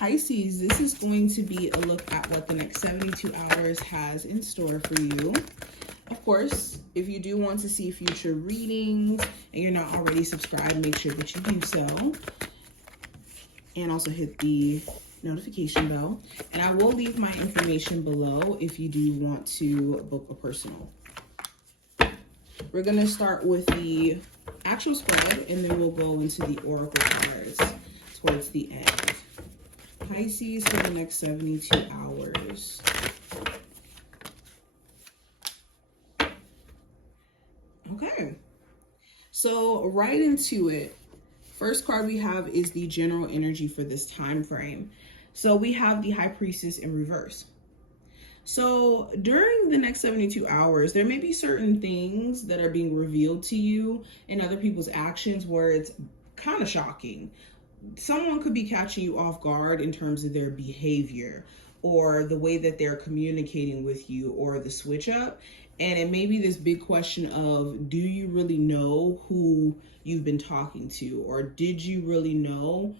Pisces, this is going to be a look at what the next 72 hours has in store for you. Of course, if you do want to see future readings and you're not already subscribed, make sure that you do so. And also hit the notification bell. And I will leave my information below if you do want to book a personal. We're going to start with the actual spread, and then we'll go into the oracle cards towards the end. Pisces for the next 72 hours. Okay, so right into it. First card we have is the general energy for this time frame. So we have the High Priestess in reverse. So during the next 72 hours, there may be certain things that are being revealed to you in other people's actions where it's kind of shocking. Someone could be catching you off guard in terms of their behavior or the way that they're communicating with you or the switch up. And it may be this big question of, do you really know who you've been talking to? Or did you really know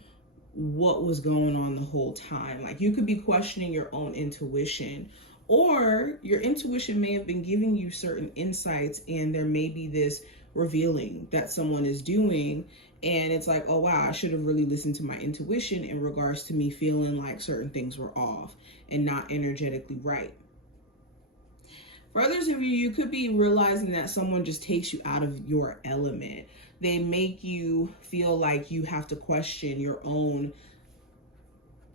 what was going on the whole time? Like, you could be questioning your own intuition, or your intuition may have been giving you certain insights, and there may be this revealing that someone is doing. And it's like, oh, wow, I should have really listened to my intuition in regards to me feeling like certain things were off and not energetically right. For others of you, you could be realizing that someone just takes you out of your element. They make you feel like you have to question your own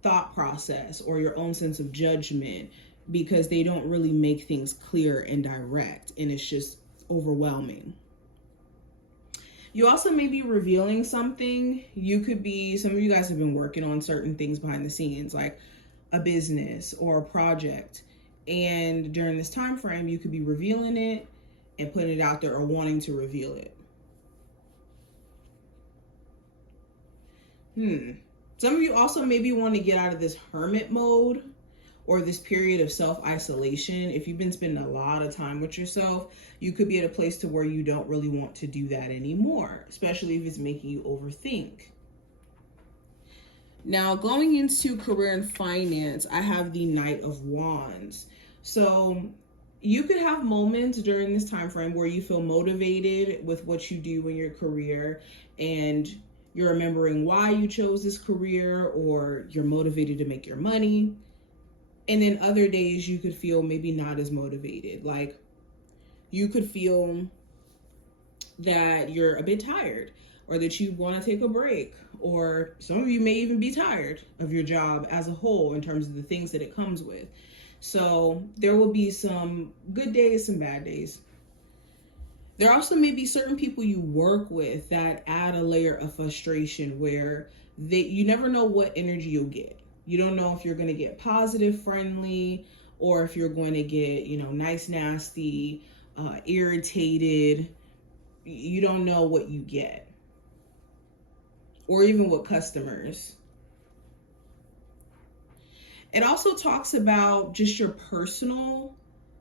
thought process or your own sense of judgment because they don't really make things clear and direct, and it's just overwhelming. You also may be revealing something. You could be, some of you guys have been working on certain things behind the scenes, like a business or a project. And during this time frame, you could be revealing it and putting it out there or wanting to reveal it. Some of you also maybe want to get out of this hermit mode or this period of self-isolation. If you've been spending a lot of time with yourself, you could be at a place to where you don't really want to do that anymore, especially if it's making you overthink. Now, going into career and finance, I have the Knight of Wands. So you could have moments during this time frame where you feel motivated with what you do in your career, and you're remembering why you chose this career, or you're motivated to make your money. And then other days you could feel maybe not as motivated. Like, you could feel that you're a bit tired, or that you want to take a break, or some of you may even be tired of your job as a whole in terms of the things that it comes with. So there will be some good days, some bad days. There also may be certain people you work with that add a layer of frustration where you never know what energy you'll get. You don't know if you're going to get positive, friendly, or if you're going to get, nice, nasty, irritated. You don't know what you get, or even with customers. It also talks about just your personal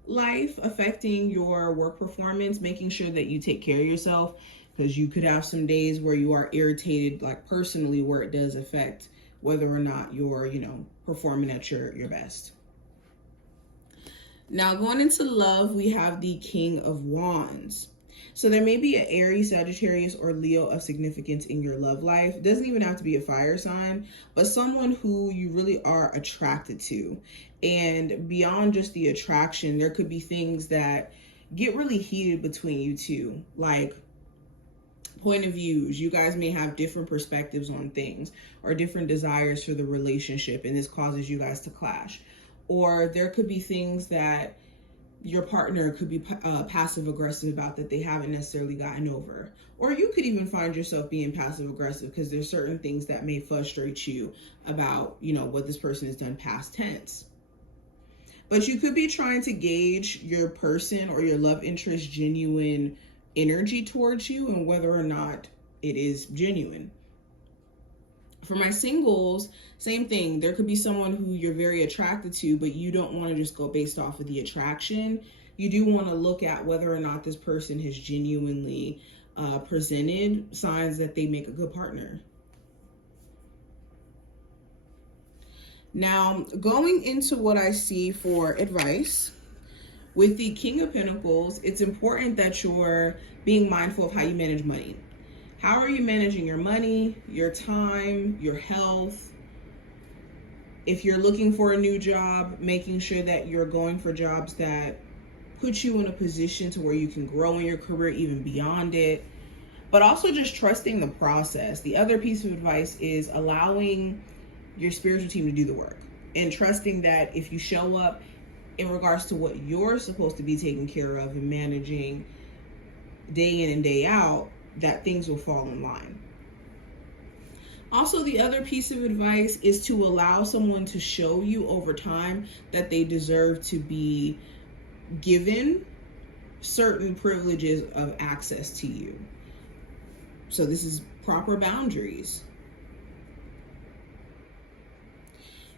life affecting your work performance, making sure that you take care of yourself, because you could have some days where you are irritated, like personally, where it does affect whether or not you're, performing at your best. Now, going into love, we have the King of Wands. So there may be an Aries, Sagittarius, or Leo of significance in your love life. It doesn't even have to be a fire sign, but someone who you really are attracted to. And beyond just the attraction, there could be things that get really heated between you two, like point of views. You guys may have different perspectives on things or different desires for the relationship, and this causes you guys to clash. Or there could be things that your partner could be passive aggressive about that they haven't necessarily gotten over. Or you could even find yourself being passive aggressive because there's certain things that may frustrate you about, what this person has done past tense. But you could be trying to gauge your person or your love interest genuine energy towards you and whether or not it is genuine. For my singles, same thing. There could be someone who you're very attracted to, but you don't want to just go based off of the attraction. You do want to look at whether or not this person has genuinely presented signs that they make a good partner. Now, going into what I see for advice, with the King of Pentacles, it's important that you're being mindful of how you manage money. How are you managing your money, your time, your health? If you're looking for a new job, making sure that you're going for jobs that put you in a position to where you can grow in your career even beyond it, but also just trusting the process. The other piece of advice is allowing your spiritual team to do the work and trusting that if you show up in regards to what you're supposed to be taking care of and managing day in and day out, that things will fall in line. Also, the other piece of advice is to allow someone to show you over time that they deserve to be given certain privileges of access to you. So this is proper boundaries.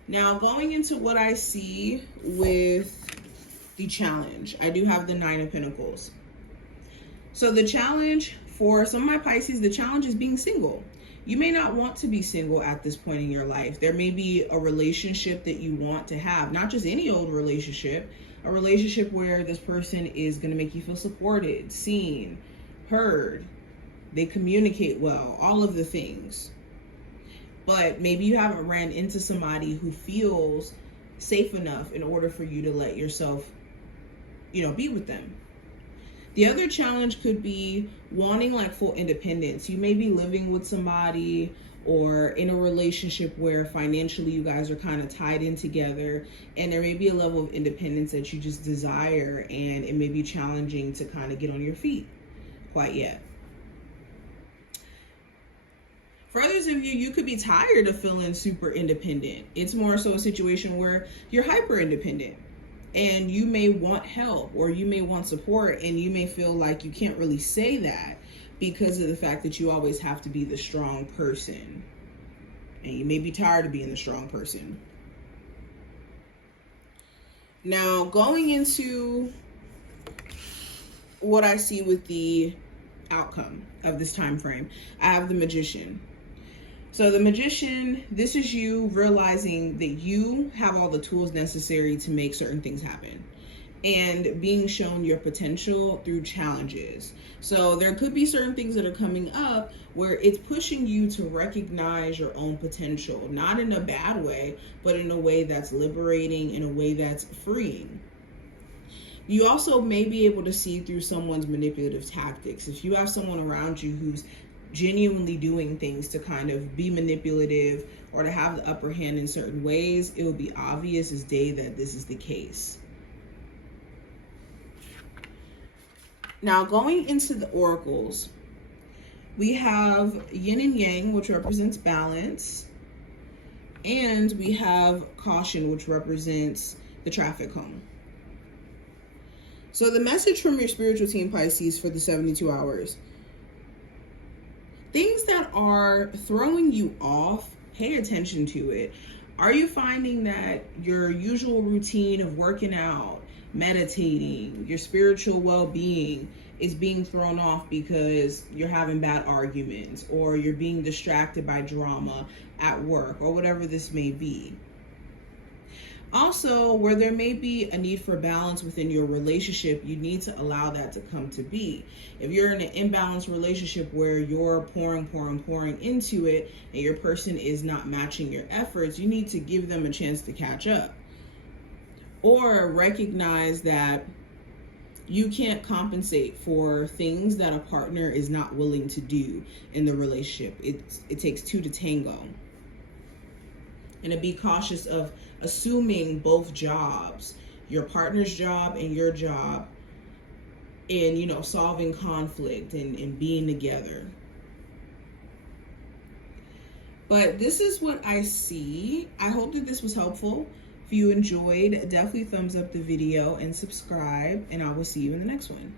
Now, going into what I see with the challenge, I do have the Nine of Pentacles. So the challenge for some of my Pisces, the challenge is being single. You may not want to be single at this point in your life. There may be a relationship that you want to have, not just any old relationship, a relationship where this person is going to make you feel supported, seen, heard, they communicate well, all of the things. But maybe you haven't ran into somebody who feels safe enough in order for you to let yourself, be with them. The other challenge could be wanting like full independence. You may be living with somebody or in a relationship where financially you guys are kind of tied in together, and there may be a level of independence that you just desire, and it may be challenging to kind of get on your feet quite yet. For others of you, you could be tired of feeling super independent. It's more so a situation where you're hyper independent and you may want help or you may want support, and you may feel like you can't really say that because of the fact that you always have to be the strong person. And you may be tired of being the strong person. Now, going into what I see with the outcome of this time frame, I have the Magician. So the Magician, this is you realizing that you have all the tools necessary to make certain things happen and being shown your potential through challenges. So there could be certain things that are coming up where it's pushing you to recognize your own potential, not in a bad way, but in a way that's liberating, in a way that's freeing. You also may be able to see through someone's manipulative tactics. If you have someone around you who's genuinely doing things to kind of be manipulative or to have the upper hand in certain ways, it will be obvious as day that this is the case. Now, going into the oracles, we have Yin and Yang, which represents balance, and we have Caution, which represents the traffic cone. So the message from your spiritual team, Pisces, for the 72 hours. Things that are throwing you off, pay attention to it. Are you finding that your usual routine of working out, meditating, your spiritual well-being is being thrown off because you're having bad arguments or you're being distracted by drama at work or whatever this may be? Also, where there may be a need for balance within your relationship, you need to allow that to come to be. If you're in an imbalanced relationship where you're pouring into it and your person is not matching your efforts, you need to give them a chance to catch up. Or recognize that you can't compensate for things that a partner is not willing to do in the relationship. It takes two to tango. And to be cautious of assuming both jobs, your partner's job and your job, and solving conflict and being together. But this is what I see. I hope that this was helpful. If you enjoyed, definitely thumbs up the video and subscribe, and I will see you in the next one.